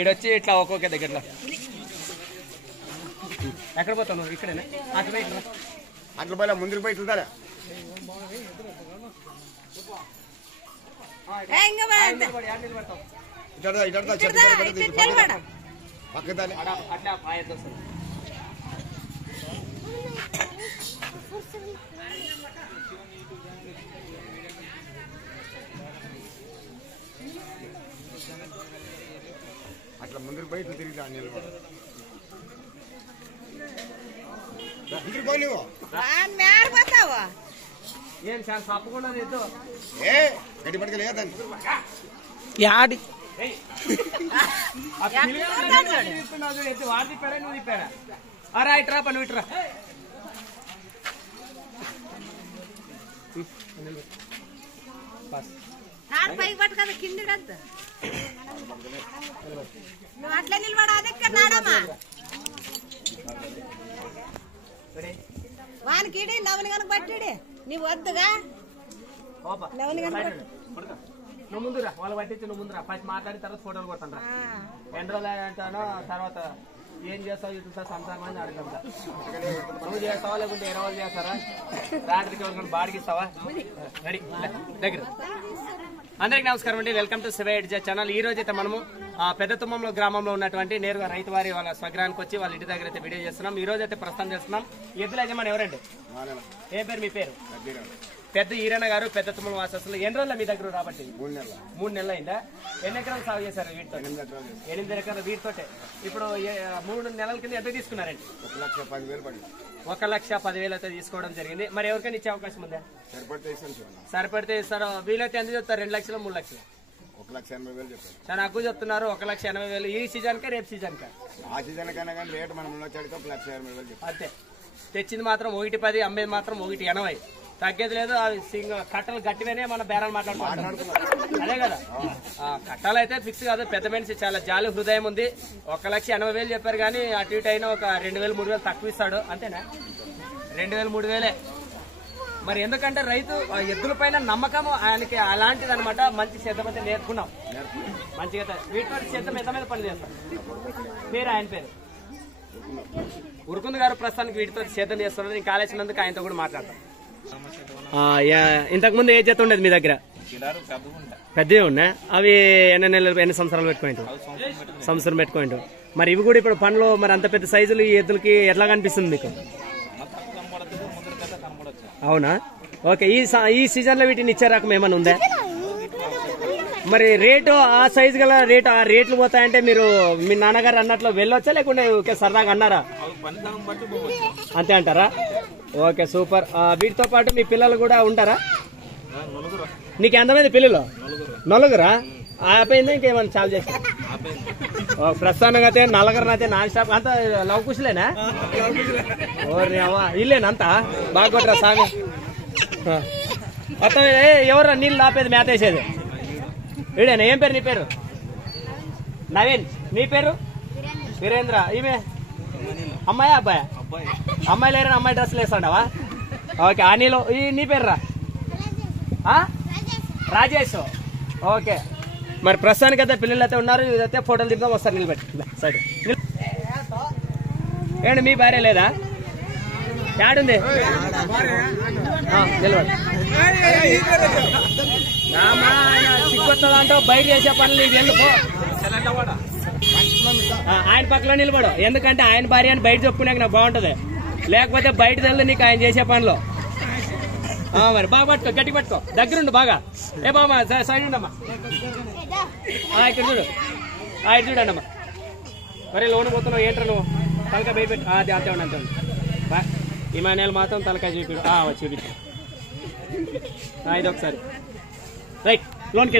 ఈడొచ్చి ఇట్లా ఒక్కొక్క దగ్గరలో ఎక్కడ పోతావు నువ్వు? ఇక్కడేనా? అట్లా పోయి అట్లా పోలే ముందుకు పోయి చూడాలి. అట్లా ముందుకు పోయి ఇట్లా తిరిగి నిలబడు. ముందుకు పోయి నువ్వు ఏం సార్ తప్పకుండా ఏ గడ్డి పట్టుకు లేదండి యాడి వాడు తిప్పారా నువ్వు తిప్పారా? అరా ఇట్రా పని ఇట్రా. పైకి పట్టు కదా కింది కదా నువ్వు అట్లా నిలబడాలి. వానికి నవని కనుక పట్టాడే నీవు వద్దుగా నవని కనుక నువ్వు ముందురా వాళ్ళు పట్టించి నువ్వు ముందురా ఫస్ట్ మాట్లాడిన తర్వాత ఫోటోలు కొడతాను. ఎన్ని రోజులు అంటానో తర్వాత ఏం చేస్తావు ఇట్లా సంసారం అని అడగంతా. నువ్వు చేస్తావా లేకుంటే ఏ రోజులు చేస్తారా? రాత్రికి ఎవరికైనా బాడిగిస్తావా? రెడీ దగ్గర. అందరికి నమస్కారం అండి. వెల్కమ్ టు శివ ఎడ్జా ఛానల్. ఈ రోజు అయితే మనము పెద్ద తుమ్మంలో గ్రామంలో ఉన్నటువంటి నేరుగా రైతు వారి వాళ్ళ స్వగ్రానికి వచ్చి వాళ్ళ ఇంటి దగ్గర అయితే వీడియో చేస్తున్నాం. ఈ రోజు అయితే ప్రస్తుతం చేస్తున్నాం. ఎద్దుల యజమాని ఎవరండి? ఏ పేరు మీ పేరు? పెద్ద ఈరన్న గారు పెద్ద తుమ్మల వాసస్తులు. ఎన్ని రోజుల మీ దగ్గర రాబట్టి? 3 నెలలు అయిందా? ఎన్ని ఎకరాలు సాగు చేశారు వీటితో? 8 ఎకరాలు వీటితోటే. ఇప్పుడు 3 నెలల కింద ఎంత తీసుకున్నారండి? 1,10,000 అయితే తీసుకోవడం జరిగింది. మరి ఎవరికైనా ఇచ్చే అవకాశం ఉందా? సరిపడితే ఇస్తారు. వీలైతే ఎంత చెప్తారు? 2 లక్షలు 3 లక్షలు? 1,80,000 చెప్పారు. చాలా ఎక్కువ చెప్తున్నారు. 1,80,000 ఈ సీజన్ కా రేపు సీజన్ కా? ఆ సీజన్ కన్నా కానీ రేటు మనం 1,80,000 అంతే. తెచ్చింది మాత్రం 1,10, అమ్మేది మాత్రం 1,80. తగ్గేది లేదు. అవి కట్టలు గట్టిగానే మన బేరాలు మాట్లాడుకుంటున్నాం. అదే కదా, కట్టాలు అయితే ఫిక్స్ కాదు. పెద్ద మనిషి చాలా జాలి హృదయం ఉంది. 1,80,000 చెప్పారు కానీ అటు ఇటు అయినా ఒక 2,000 3,000 తక్కువ ఇస్తాడు. అంతేనా? 2,000 3,000. మరి ఎందుకంటే రైతు ఎద్దుల పైన నమ్మకం ఆయనకి అలాంటిది అనమాట. మంచి సేద్యం అయితే నేర్చుకున్నాం మంచిగా. వీటి వరకు సేద్యం ఎంత మీద పని చేస్తాం. పేరు ఆయన పేరు ఉరుకుంది గారు. ప్రస్తుతానికి వీటితో సేద్యం చేస్తున్నారు. నేను కాలేసినందుకు ఆయనతో కూడా మాట్లాడతాను. ఇంతకు ముందు ఏ జత ఉండేది మీ దగ్గర? పెద్దవి ఉన్నాయి. అవి ఎన్ని సంవత్సరాలు పెట్టుకోండి? సంవత్సరం పెట్టుకోండి. మరి ఇవి కూడా ఇప్పుడు పండ్లు మరి అంత పెద్ద సైజులు ఈ ఎద్దులకి ఎట్లా కనిపిస్తుంది మీకు? అవునా? ఓకే. ఈ సీజన్ లో వీటిని ఇచ్చే రకం ఏమైనా ఉందా? మరి రేటు ఆ సైజు గల రేటు ఆ రేట్లు పోతాయంటే మీరు మీ నాన్నగారు అన్నట్లు వెళ్ళొచ్చా లేకుంటే ఓకే సరదాగా అన్నారా? అంతే అంటారా? Okay super. వీటితో పాటు మీ పిల్లలు కూడా ఉంటారా? నీకు ఎంతమంది పిల్లలు? 4. ఆపోయిందా ఇంకేమన్నా చాలు చేస్తా? ప్రస్తుతానికి అయితే 4 అయితే నాన్ స్టాప్. అంతా లవ్ కుషులేనా? ఓరి అవ్వ ఇల్లేనంతా బాగా కొట్టరా స్వామి. మొత్తం ఎవరు నీళ్ళు ఆపేది మేతేసేది? వీడేనా? ఏం పేరు నీ పేరు? నవీన్. నీ పేరు? వీరేంద్ర. ఈమె అమ్మాయి అబ్బాయి? అమ్మాయి లేరని అమ్మాయి డ్రెస్సులు వేస్తాడవా? ఓకే. అనిల్. నీ పేరు రా? రాజేష్. ఓకే. మరి ప్రస్తుతానికి అయితే పిల్లలు అయితే ఉన్నారు. ఇదైతే ఫోటోలు దిగుదాం. వస్తారు నిలబెట్టి సైడ్. ఏంటి మీ భార్య లేదా? యాడుంది? నిలబడి సిగ్గొస్తుందంటో బయట చేసే పనులు ఇది ఎందుకు? ఆయన పక్కలో నిలబడు. ఎందుకంటే ఆయన భార్య అని బయట చెప్పుకునేకి నాకు బాగుంటది. లేకపోతే బయట తెలు నీకు ఆయన చేసే పనులు. మరి బాగా పట్టుకో, గట్టి పట్టుకో, దగ్గరుండు బాగా. ఏ బాబా సైడ్ ఉండమ్మా. ఇక్కడ చూడు, ఇటు చూడండి అమ్మా. మరి లోన్ పోతున్నావు ఏంట్రా నువ్వు? తలకాయ భయపెట్టు. అది అంతే ఉండి అంతే ఉంది. ఇమానేలు మాత్రం తలకాయ చూపిడు. చూపించు ఇది ఒకసారి. రైట్ లోన్కి